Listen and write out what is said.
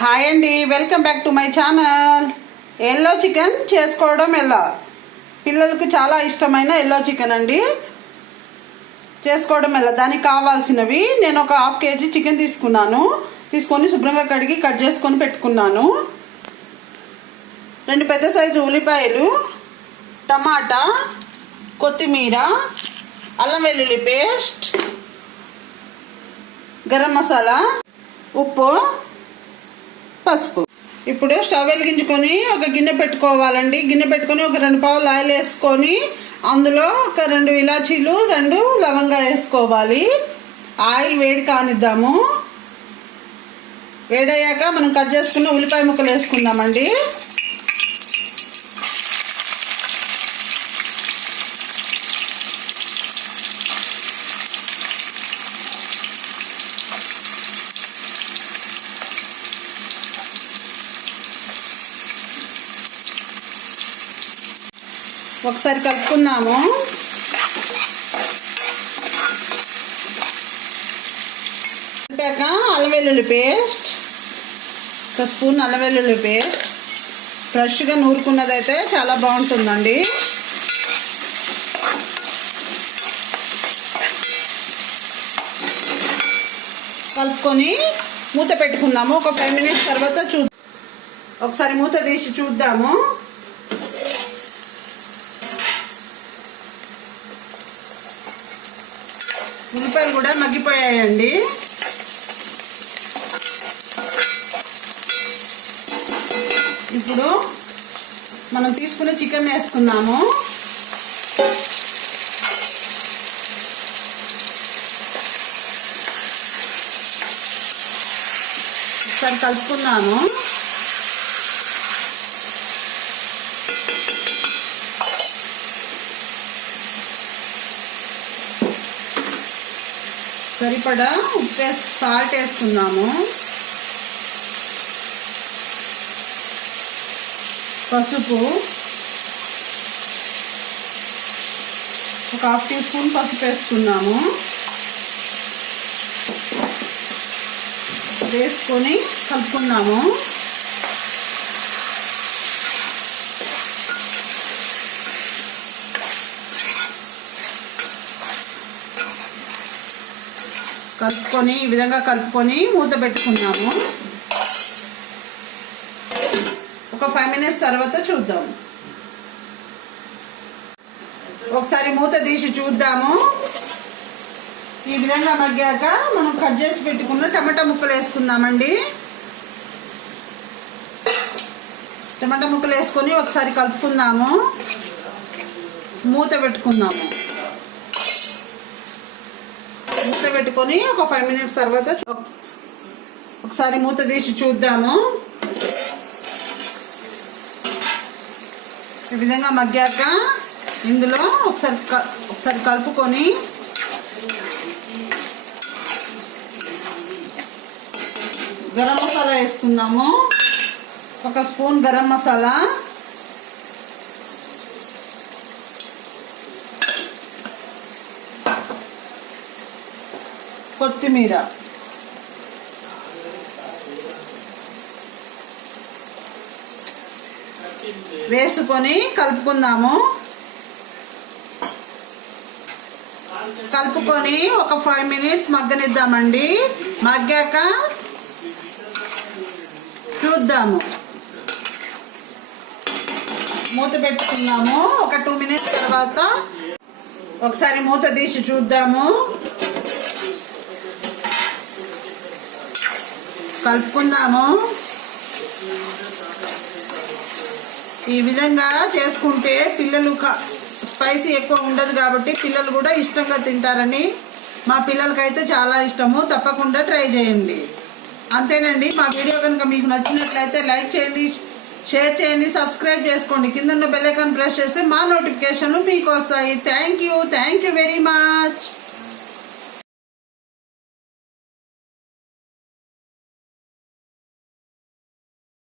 Hi అండి, welcome back to my channel. Yellow chicken చేసుకోవడం ఎలా? పిల్లలకు చాలా ఇష్టమైన ఎల్లో చికెన్ అండి. చేసుకోవడం ఎలా? దానికి కావాల్సినవి నేను ఒక ½ కేజీ చికెన్ తీసుకొని శుభ్రంగా కడిగి కట్ చేసుకొని పెట్టుకున్నాను. 2 పెద్ద సైజు ఉల్లిపాయలు, టమాటా, కొత్తిమీర, అల్లం వెల్లుల్లి పేస్ట్, గరం మసాలా, ఉప్పు, పసుపు. ఇప్పుడు స్టవ్ వెలిగించుకొని ఒక గిన్నె పెట్టుకోవాలండి. గిన్నె పెట్టుకొని ఒక 2 పావులు ఆయిల్ వేసుకొని అందులో ఒక 2 ఇలాచీలు 2 లవంగా వేసుకోవాలి. ఆయిల్ వేడి కానిద్దాము. వేడయ్యాక మనం కట్ చేసుకున్న ఉల్లిపాయ ముక్కలు వేసుకుందామండి. ఒకసారి కలుపుకుందాము. కలిపాక అల్లం వెల్లుల్లి పేస్ట్, ఒక స్పూన్ అల్లం వెల్లుల్లి పేస్ట్. ఫ్రెష్గా నూరుకున్నదైతే చాలా బాగుంటుందండి. కలుపుకొని మూత పెట్టుకుందాము. ఒక 5 మినిట్స్ తర్వాత ఒకసారి మూత తీసి చూద్దాము. ఉల్లిపాయలు కూడా మగ్గిపోయాయండి. ఇప్పుడు మనం తీసుకునే చికెన్ వేసుకుందాము. ఒకసారి కలుపుకుందాము. సరిపడా సాల్ట్ వేసుకుందాము. పసుపు, ఒక ½ టీ స్పూన్ పసుపు వేసుకున్నాము. వేసుకొని కలుపుకున్నాము. ఈ విధంగా కలుపుకొని మూత పెట్టుకున్నాము. ఒక 5 మినిట్స్ తర్వాత చూద్దాం. ఒకసారి మూత తీసి చూద్దాము. ఈ విధంగా మగ్గాక మనం కట్ చేసి పెట్టుకున్న టమాటా ముక్కలు వేసుకుందామండి. టమాటా ముక్కలు వేసుకొని ఒకసారి కలుపుకుందాము. మూత పెట్టుకుందాము. మూత పెట్టుకొని ఒక 5 మినిట్స్ తర్వాత ఒకసారి మూత తీసి చూద్దాము. ఈ విధంగా మగ్గాక ఇందులో ఒకసారి కలుపుకొని గరం మసాలా వేసుకుందాము. ఒక స్పూన్ గరం మసాలా, కొత్తిమీర, వేసుకొని కలుపుకుందాము. కలుపుకొని ఒక 5 మినిట్స్ మగ్గనిద్దామండి. మగ్గాక చూద్దాము. మూత పెట్టుకుందాము. ఒక 2 మినిట్స్ తర్వాత ఒకసారి మూత తీసి చూద్దాము. కలుపుకుందాము. ఈ విధంగా చేసుకుంటే పిల్లలు స్పైసీ ఎక్కువ ఉండదు కాబట్టి పిల్లలు కూడా ఇష్టంగా తింటారని మా పిల్లలకైతే చాలా ఇష్టము. తప్పకుండా ట్రై చేయండి. అంతేనండి. మా వీడియో కనుక మీకు నచ్చినట్లయితే లైక్ చేయండి, షేర్ చేయండి, సబ్స్క్రైబ్ చేసుకోండి. కింద ఉన్న బెల్ ఐకాన్ ప్రెస్ చేస్తే మా నోటిఫికేషన్లు మీకు వస్తాయి. Thank you very much.